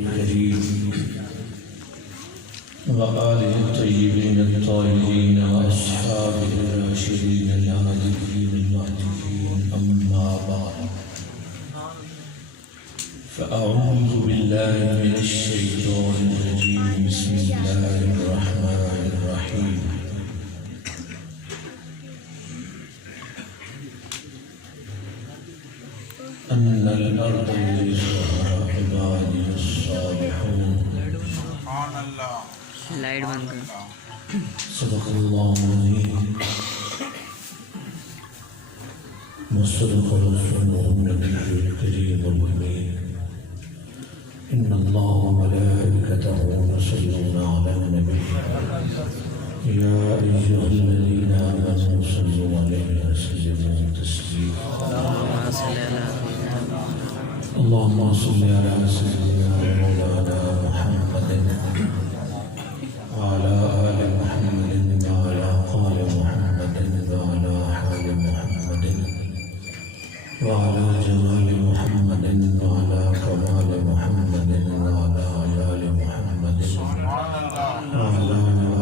الكريم وآله الطيبين الطاهرين وأصحابه الراشدين الهاديين المهديين أما بعد فأعوذ بالله من الشيطان الرجيم بسم الله الرحمن الرحيم أن الأرض يرثها عبادي الصالحون لائٹ بند کر صدق الله العظيم وصدق رسوله النبي الكريم الأمين إن الله وملائكته يصلون على النبي يا أيها الذين آمنوا صلوا عليه وسلموا تسليما اللهم صل على سيدنا مولانا محمد وعلى آل محمد وعلى آل محمد وعلى حال محمد وعلى جمال محمد وعلى كمال محمد وعلى آل محمد وعلى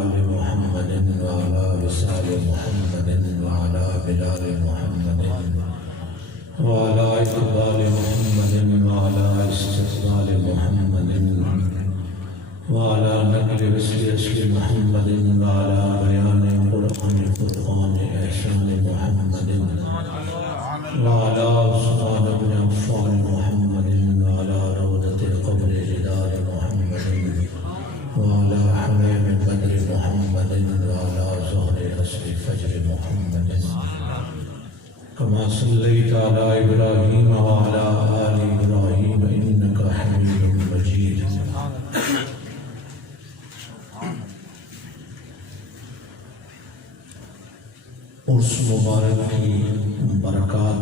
آل محمد وعلى وصال محمد وعلى بلال محمد وعلى إقبال محمد وعلى استقبال محمد وعلى نقل وصل أصل محمد وعلى بيان قرآن فرقان إحسان محمد وعلى عثمان بن عفان محمد وعلى روضة القبر جدار محمد وعلى حميم بدر محمد وعلى ظهر أصل فجر محمد كما صليت على إبراهيم وعلى آل إبراهيم إنك حميد مجيد عرس مبارک کی برکات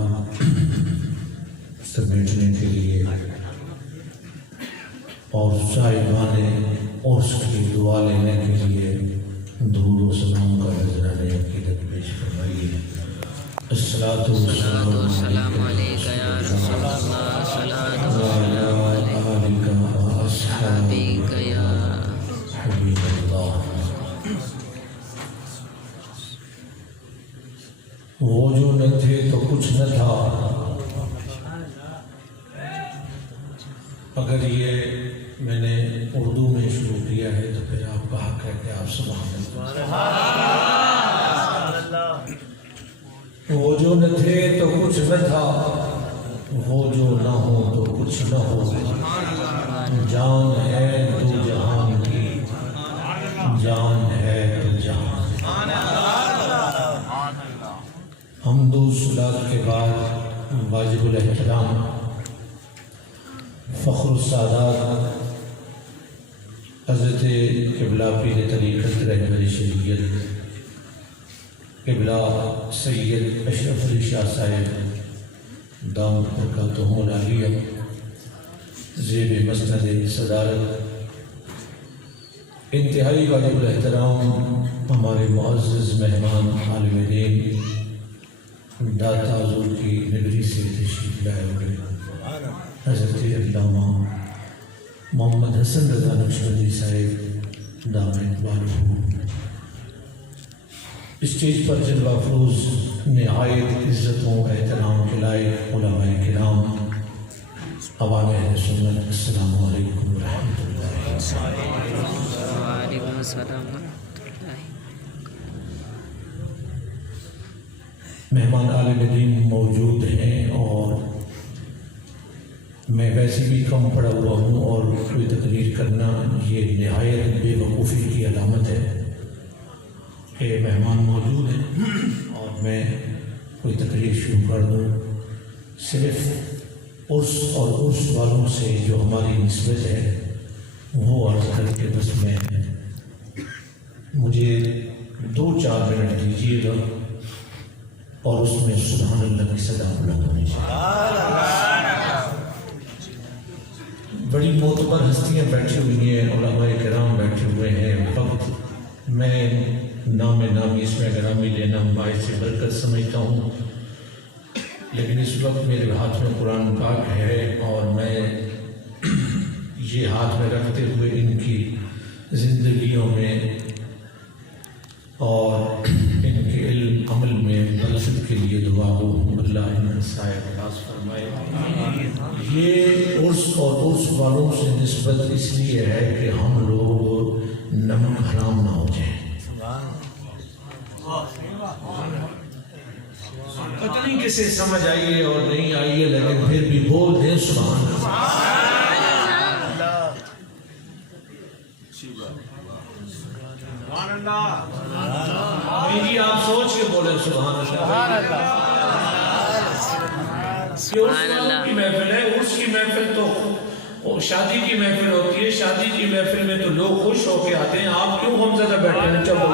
سمیٹنے کے لیے اور صاحبان عرس کی دعا لینے کے لیے درود و سلام کا نذرانہ عقیدت پیش فرمائیے. الصلاۃ والسلام علیک یا رسول اللہ صلاۃ وعلی آلک و اصحابک یا حبیب اللہ. وہ جو نہ تھے تو کچھ نہ تھا. اگر یہ میں نے اردو میں شروع کیا ہے تو پھر آپ کا حق ہے کہ آپ سبحان اللہ. وہ جو نہ تھے تو کچھ نہ تھا, وہ جو نہ ہو تو کچھ نہ ہو. جان ہے تو جہان کی, جان ہے تو جہان. حمد و صلات کے بعد واجب الاحترام فخر السادات حضرت قبلہ پیر طریقت رہبر شریعت قبلہ سید اشرف علی شاہ صاحب دامت برکاتہم العالیہ زیب مسند صدارت انتہائی واجب الاحترام ہمارے معزز مہمان عالم دین داتا حضور کی نگری سے تشریف لائے ہوئے حضرت علامہ محمد حسن رضا نقشبندی صاحب دامت بالہ, اسٹیج پر جلوہ افروز نہایت عزت و احترام کے لائق علماء کرام, عوام اہل سنت, السلام علیکم ورحمۃ اللہ. وعلیکم السلام. مہمان عالم دین موجود ہیں اور میں ویسے بھی کم پڑھا ہوا ہوں اور کوئی تقریر کرنا یہ نہایت بے وقوفی کی علامت ہے کہ مہمان موجود ہیں اور میں کوئی تقریر شروع کر دوں. صرف عرس اور عرس والوں سے جو ہماری نسبت ہے وہ عرض کر کے بس میں مجھے 2-4 منٹ دیجیے گا اور اس میں سبحان اللہ کی صدا بلند ہونی چاہیے. بڑی معتبر ہستیاں بیٹھی ہوئی ہیں, علماء کرام بیٹھے ہوئے ہیں. وقت میں نام نامی اس میں گرامی لینا باعث برکت سمجھتا ہوں, لیکن اس وقت میرے ہاتھ میں قرآن پاک ہے اور میں یہ ہاتھ میں رکھتے ہوئے ان کی زندگیوں میں اور ان کے علم عمل میں برکت کے لیے دعا ہو، اللہ ان سایہ راز فرمائے۔ یہ عرس اور عرس والوں سے نسبت اس لیے ہے کہ ہم لوگ نمک حرام نہ ہو جائیں۔ پتہ نہیں کسے سمجھ آئیے اور نہیں آئیے، لیکن پھر بھی بول دیں سبحان اللہ۔ جی آپ سوچ کے بولے سبحان اللہ۔ کی محفل ہے، عرس کی محفل تو شادی کی محفل ہوتی ہے، شادی کی محفل میں تو لوگ خوش ہو کے آتے ہیں، آپ کیوں غمزدہ بیٹھے ہیں؟ چلو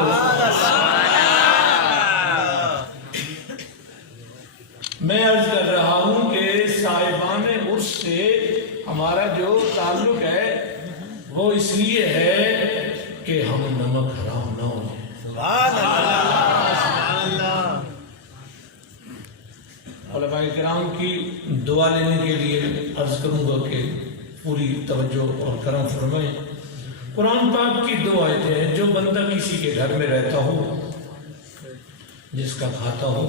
میں عرض کر رہا ہوں کہ صاحبان عرس سے ہمارا جو تعلق ہے وہ اس لیے ہے کہ ہم نمک حرام نہ ہو جائیں۔ علماء کرام کی دعا لینے کے لیے عرض کروں گا کہ پوری توجہ اور کرم فرمائیں۔ قرآن پاک کی دو آیتیں ہیں، جو بندہ کسی کے گھر میں رہتا ہو، جس کا کھاتا ہو،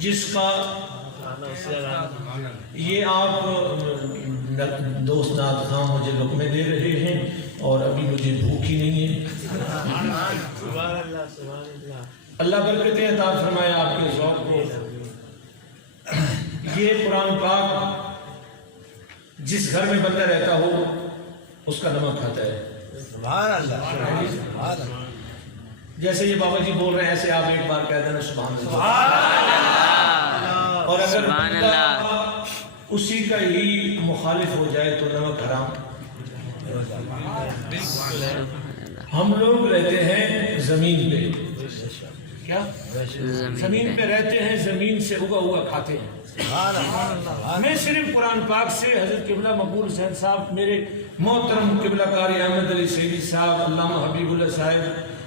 جس کا یہ آپ دوست نات خان مجھے لقمے دے رہے ہیں اور ابھی مجھے بھوک ہی نہیں ہے، اللہ برکتیں عطا فرمائے آپ کے ذوق کو۔ یہ قرآن پاک جس گھر میں بندہ رہتا ہو اس کا نمک کھاتا ہے۔ جیسے یہ بابا جی بول رہے ہیں ایسے آپ ایک بار کہہ دینا سبحان اللہ، اور اگر بندہ اسی کا ہی مخالف ہو جائے تو نمک حرام۔ ہم لوگ رہتے ہیں زمین پہ، کیا زمین پہ رہتے ہیں، زمین سے اگا ہوا کھاتے ہیں۔ میں صرف قرآن پاک سے حضرت قبلہ مقبول حسین صاحب، میرے محترم قبلہ قاری احمد علی سیدی صاحب، علامہ حبیب اللہ صاحب،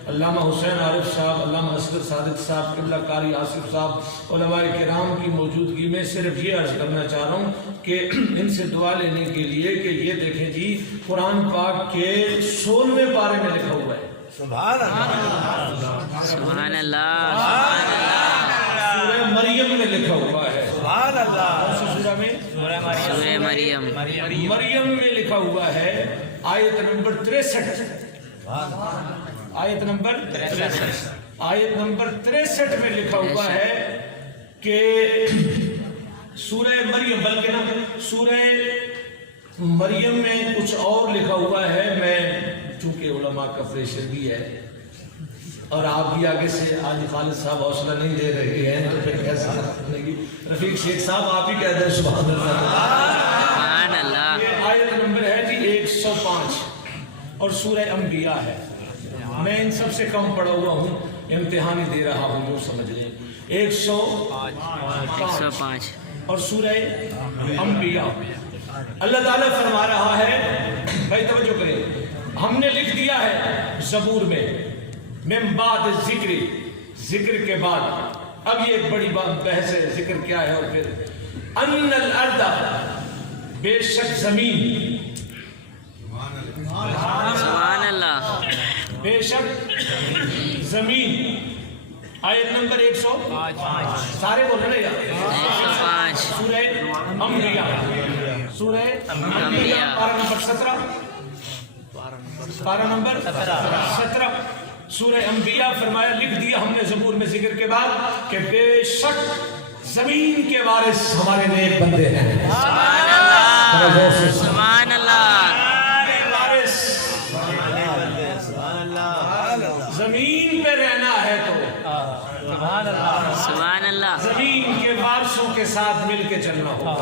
علامہ حسین عارف صاحب، علامہ اصغر صادق صاحب، قبلہ قاری آصف صاحب، علماء کرام کی موجودگی میں صرف یہ عرض کرنا چاہ رہا ہوں کہ ان سے دعا لینے کے لیے کہ یہ دیکھیں جی قرآن پاک کے 16ویں پارے میں لکھا ہوا ہے، سبحان اللہ سبحان اللہ، سورہ مریم میں لکھا ہوا ہے، سبحان اللہ، سورہ میں سورہ مریم میں لکھا ہوا ہے، آیت نمبر 63، آیت نمبر 63 میں لکھا ہوا ہے کہ سورہ مریم، بلکہ نا سورہ مریم میں کچھ اور لکھا ہوا ہے۔ میں چونکہ علماء کا پریشر بھی ہے اور آپ بھی آگے سے آج خالد صاحب حوصلہ نہیں دے رہے ہیں تو پھر کیسا رفیق شیخ صاحب آپ ہی کہہ دیں سبحان اللہ۔ یہ آیت نمبر ہے جی 105 اور سورہ انبیاء ہے۔ میں ان سب سے کم پڑھا ہوا ہوں، امتحانی دے رہا ہوں، جو سمجھ لیں۔ 105 اور سورہ انبیاء، اللہ تعالیٰ فرما رہا ہے، بھائی توجہ کریں، ہم نے لکھ دیا ہے زبور میں، من بعد ذکر، ذکر کے بعد، اب یہ ایک بڑی بحث ہے ذکر کیا ہے، اور پھر ان الارض، بے شک زمین، سبحان اللہ، بے شک زمین، آیت نمبر 105، سارے بول رہے ہیں 105، سورہ انبیاء، سورہ انبیاء پارہ نمبر 17، پارہ نمبر 17، سورہ انبیاء فرمایا لکھ دیا ہم نے زبور میں ذکر کے بعد کہ بے شک زمین کے وارث ہمارے نیک بندے ہیں، سبحان اللہ سبحان اللہ، زمین پہ رہنا ہے تو سبحان اللہ، زمین کے وارثوں کے ساتھ مل کے چلنا ہوگا،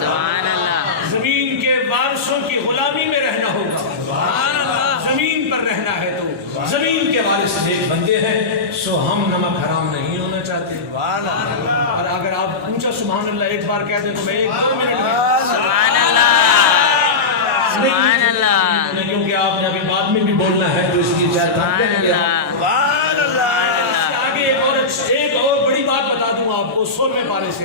سبحان اللہ، زمین کے وارثوں کی غلامی میں رہنا ہوگا، سبحان اللہ، زمین پر رہنا ہے تو زمین کے وارث نیک بندے ہیں، سو ہم نمک حرام نہیں ہونا چاہتے، سبحان اللہ، اور اگر آپ اونچا سبحان اللہ ایک بار کہہ دیں تو میں 1-2 منٹ میں سبحان اللہ سبحان اللہ، کیونکہ آپ نے ابھی بعد میں بھی بولنا ہے تو اس کی اجازت دیں گے۔ آگے ایک اور بڑی بات بتا دوں آپ کو 16ویں پارے سے،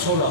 16,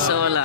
16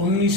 19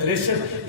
63।